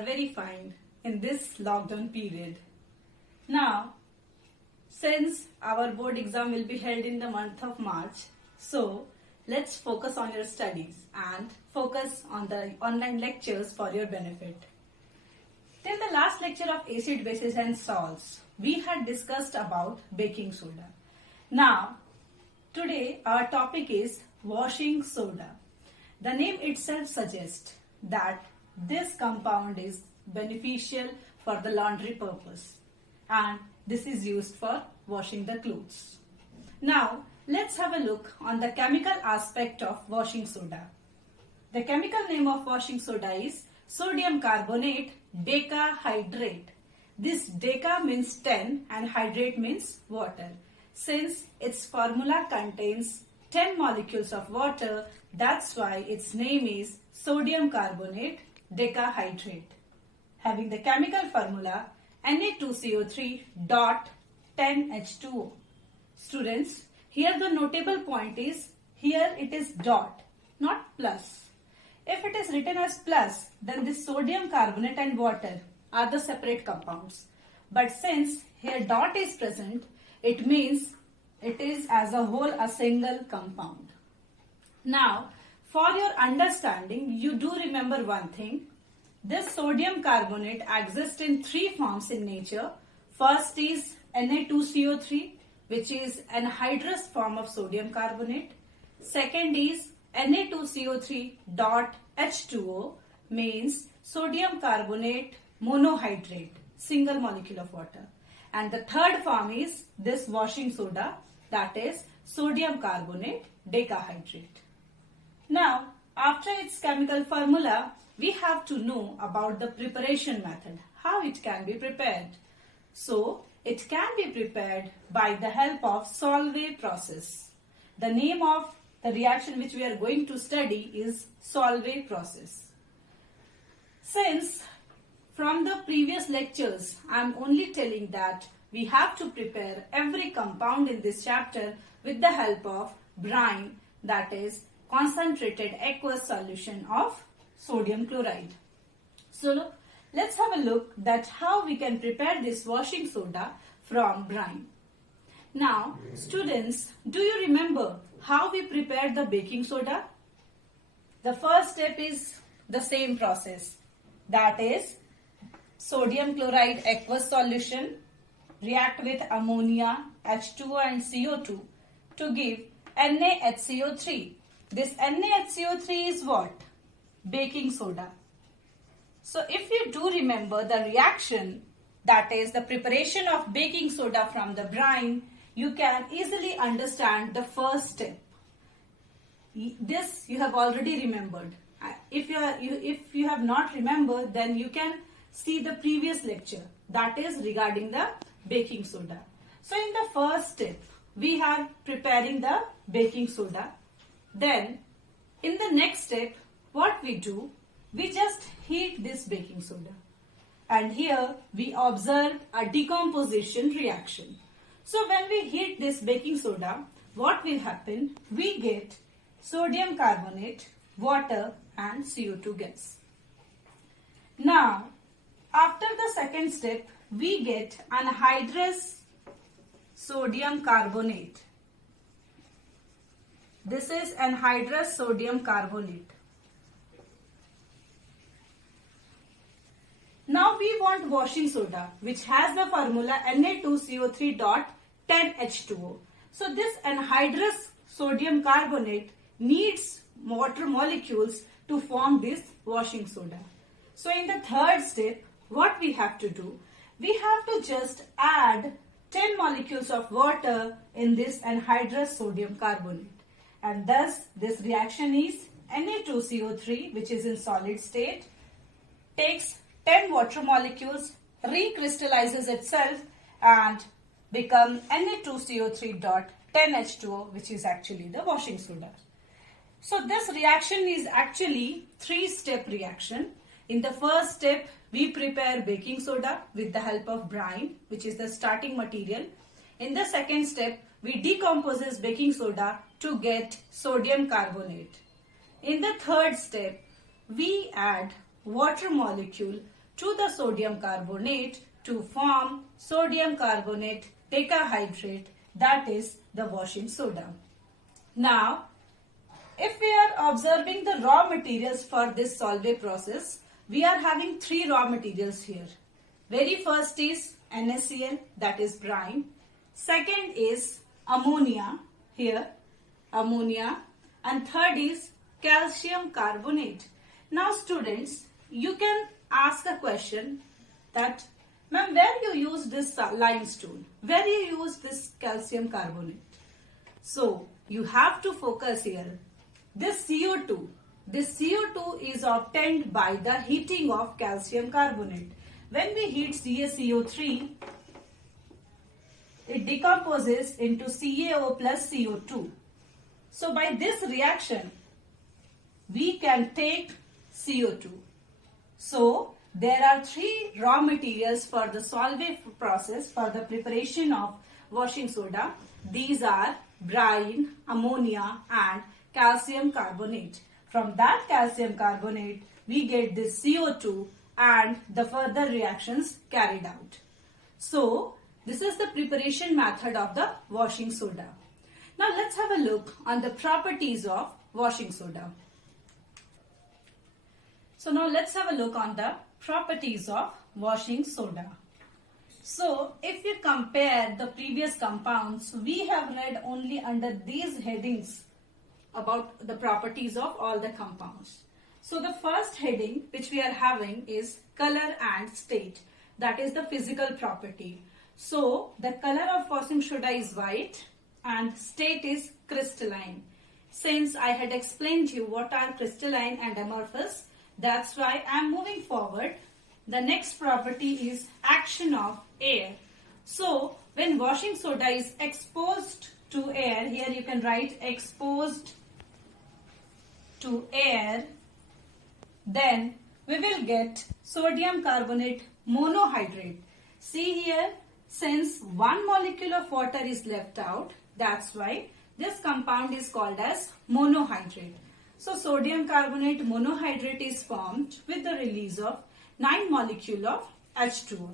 are very fine in this lockdown period. Now, since our board exam will be held in the month of March, so let's focus on your studies and focus on the online lectures for your benefit. Till the last lecture of acid, bases and salts, we had discussed about baking soda. Now, today our topic is washing soda. The name itself suggests that this compound is beneficial for the laundry purpose and this is used for washing the clothes. Now, let's have a look on the chemical aspect of washing soda. The chemical name of washing soda is sodium carbonate decahydrate. This deca means 10 and hydrate means water. Since its formula contains 10 molecules of water, that's why its name is sodium carbonate decahydrate. Having the chemical formula Na2CO3 dot 10H2O. Students, here the notable point is, here it is dot, not plus. If it is written as plus, then this sodium carbonate and water are the separate compounds. But since here dot is present, it means it is as a whole a single compound. Now, for your understanding, you do remember one thing. This sodium carbonate exists in three forms in nature. First is Na2CO3, which is an anhydrous form of sodium carbonate. Second is Na2CO3 dot H2O, means sodium carbonate monohydrate, single molecule of water. And the third form is this washing soda, that is sodium carbonate decahydrate. Now, after its chemical formula, we have to know about the preparation method, how it can be prepared. So, it can be prepared by the help of Solvay process. The name of the reaction which we are going to study is Solvay process. Since from the previous lectures, I am only telling that we have to prepare every compound in this chapter with the help of brine, that is concentrated aqueous solution of sodium chloride. So let's have a look that how we can prepare this washing soda from brine. Now, students, do you remember how we prepared the baking soda? The first step is the same process, that is sodium chloride aqueous solution react with ammonia, H2O and CO2 to give NaHCO3. This NaHCO3 is what? Baking soda. So if you do remember the reaction, that is the preparation of baking soda from the brine, you can easily understand the first step. This you have already remembered. If you have not remembered, then you can see the previous lecture, that is regarding the baking soda. So in the first step, we are preparing the baking soda. Then in the next step, what we do, we just heat this baking soda. And here we observe a decomposition reaction. So when we heat this baking soda, what will happen? We get sodium carbonate, water and CO2 gas. Now, after the second step, we get anhydrous sodium carbonate. This is anhydrous sodium carbonate. Now we want washing soda, which has the formula Na2CO3 dot 10H2O. So this anhydrous sodium carbonate needs water molecules to form this washing soda. So in the third step, what we have to do? We have to just add 10 molecules of water in this anhydrous sodium carbonate. And thus this reaction is Na2CO3, which is in solid state, takes 10 water molecules, recrystallizes itself and become Na2CO3 dot 10H2O, which is actually the washing soda. So this reaction is actually three-step reaction. In the first step, we prepare baking soda with the help of brine, which is the starting material. In the second step, we decompose this baking soda to get sodium carbonate. In the third step, we add water molecule to the sodium carbonate to form sodium carbonate decahydrate, that is the washing soda. Now, if we are observing the raw materials for this Solvay process, we are having three raw materials here. Very first is NaCl, that is brine. Second is ammonia, here ammonia, and third is calcium carbonate. Now students, you can ask a question that, ma'am, where you use this limestone? Where you use this calcium carbonate? So you have to focus here. This CO2 is obtained by the heating of calcium carbonate. When we heat CaCO3, it decomposes into CaO plus CO2. So by this reaction, we can take CO2. So there are three raw materials for the Solvay process for the preparation of washing soda. These are brine, ammonia and calcium carbonate. From that calcium carbonate, we get this CO2 and the further reactions carried out. So this is the preparation method of the washing soda. Now let's have a look on the properties of washing soda. So now let's have a look on the properties of washing soda. So if you compare the previous compounds, we have read only under these headings about the properties of all the compounds. So the first heading which we are having is color and state. That is the physical property. So the color of washing soda is white and state is crystalline. Since I had explained you what are crystalline and amorphous, that's why I am moving forward. The next property is action of air. So when washing soda is exposed to air, here you can write exposed to air, then we will get sodium carbonate monohydrate. See here, since one molecule of water is left out, that's why this compound is called as monohydrate. So sodium carbonate monohydrate is formed with the release of 9 molecule of H2O.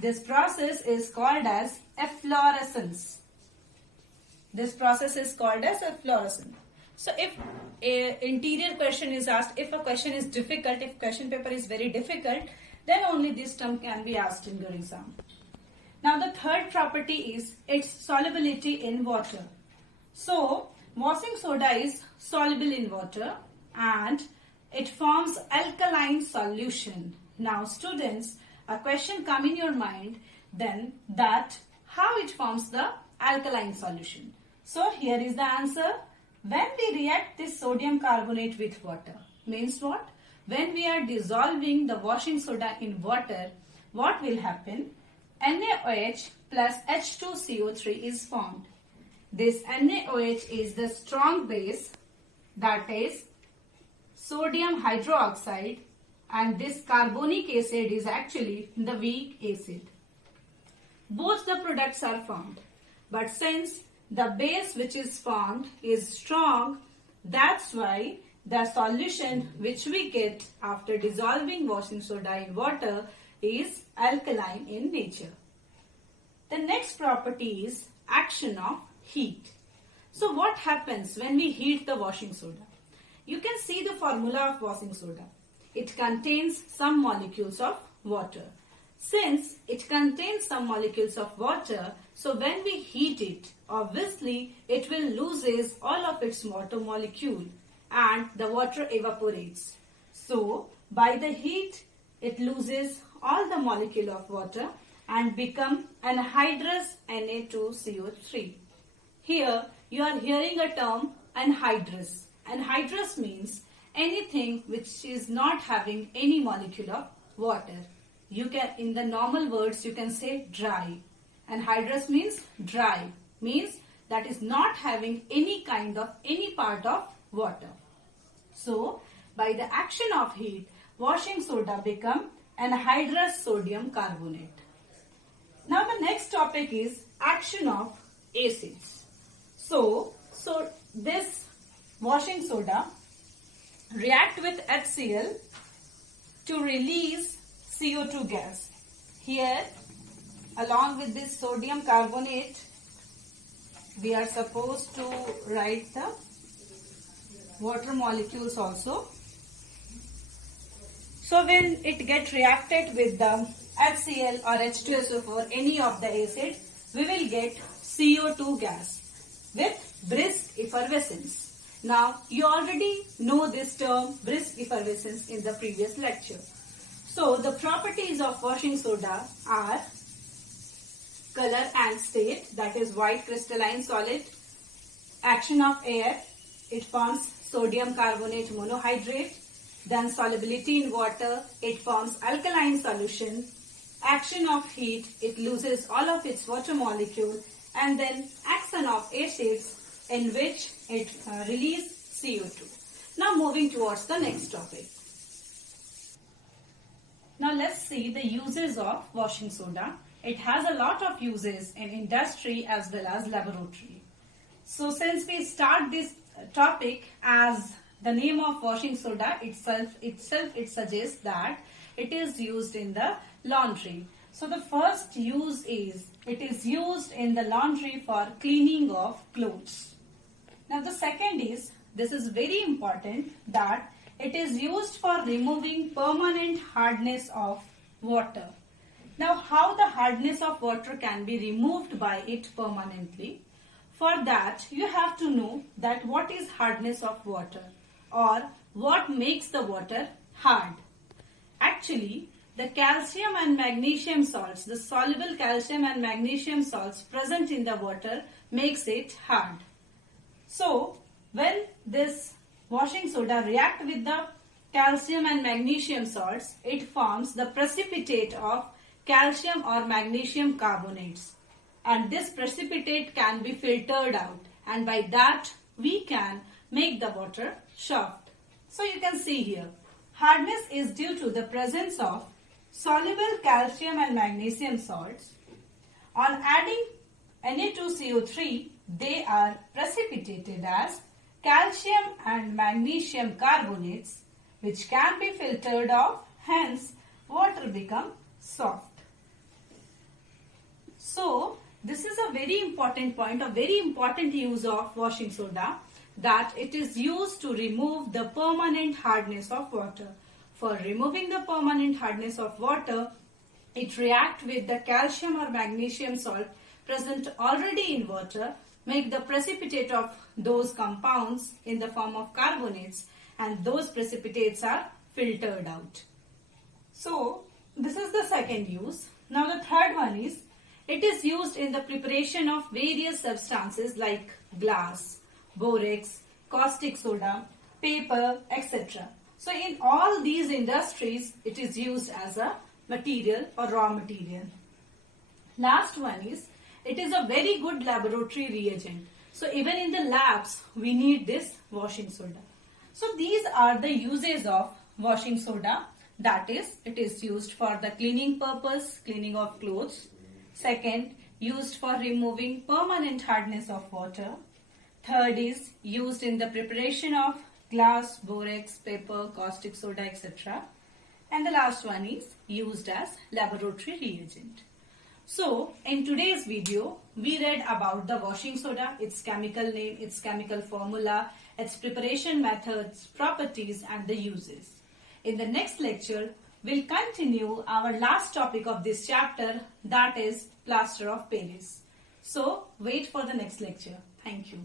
This process is called as efflorescence. This process is called as efflorescence. So if a interior question is asked, if a question is difficult, if question paper is very difficult, then only this term can be asked in your exam. Now the third property is its solubility in water. So washing soda is soluble in water and it forms alkaline solution. Now students, a question come in your mind then that how it forms the alkaline solution. So here is the answer. When we react this sodium carbonate with water, means what? When we are dissolving the washing soda in water, what will happen? NaOH plus H2CO3 is formed. This NaOH is the strong base, that is sodium hydroxide, and this carbonic acid is actually the weak acid. Both the products are formed, but since the base which is formed is strong, that's why the solution which we get after dissolving washing soda in water is alkaline in nature. The next property is action of heat. So what happens when we heat the washing soda? You can see the formula of washing soda. It contains some molecules of water. Since it contains some molecules of water, so when we heat it, obviously it will loses all of its water molecule and the water evaporates. So by the heat, it loses all the molecule of water and become anhydrous Na2CO3. Here you are hearing a term anhydrous. Anhydrous means anything which is not having any molecule of water. You can, in the normal words, you can say dry. Anhydrous means dry, means that is not having any kind of, any part of water. So, by the action of heat, washing soda become anhydrous sodium carbonate. Now the next topic is action of acids. So this washing soda react with HCl to release CO2 gas. Here, along with this sodium carbonate, we are supposed to write the water molecules also. So when it gets reacted with the HCl or H2SO4, any of the acid, we will get CO2 gas with brisk effervescence. Now, you already know this term brisk effervescence in the previous lecture. So, the properties of washing soda are color and state, that is white crystalline solid. Action of air, it forms sodium carbonate monohydrate. Then solubility in water, it forms alkaline solution. Action of heat, it loses all of its water molecule. And then action of acids, in which it releases CO2. Now moving towards the next topic. Now let's see the uses of washing soda. It has a lot of uses in industry as well as laboratory. So since we start this topic, as the name of washing soda itself it suggests that it is used in the laundry. So the first use is it is used in the laundry for cleaning of clothes. Now the second is, this is very important, that it is used for removing permanent hardness of water. Now how the hardness of water can be removed by it permanently? For that you have to know that what is hardness of water, or what makes the water hard. Actually, the calcium and magnesium salts, the soluble calcium and magnesium salts present in the water makes it hard. So, when this washing soda react with the calcium and magnesium salts, it forms the precipitate of calcium or magnesium carbonates. And this precipitate can be filtered out, and by that we can make the water soft. So you can see here, hardness is due to the presence of soluble calcium and magnesium salts. On adding Na2CO3, they are precipitated as calcium and magnesium carbonates, which can be filtered off, hence water becomes soft. So this is a very important point, a very important use of washing soda, that it is used to remove the permanent hardness of water. For removing the permanent hardness of water, it reacts with the calcium or magnesium salt present already in water, make the precipitate of those compounds in the form of carbonates, and those precipitates are filtered out. So this is the second use. Now the third one is, it is used in the preparation of various substances like glass, borax, caustic soda, paper, etc. So in all these industries, it is used as a material or raw material. Last one is, it is a very good laboratory reagent. So even in the labs, we need this washing soda. So these are the uses of washing soda. That is, it is used for the cleaning purpose, cleaning of clothes. Second, used for removing permanent hardness of water. Third is used in the preparation of glass, borax, paper, caustic soda, etc. And the last one is used as laboratory reagent. So in today's video, we read about the washing soda, its chemical name, its chemical formula, its preparation methods, properties and the uses. In the next lecture, we'll continue our last topic of this chapter, that is plaster of Paris. So wait for the next lecture. Thank you.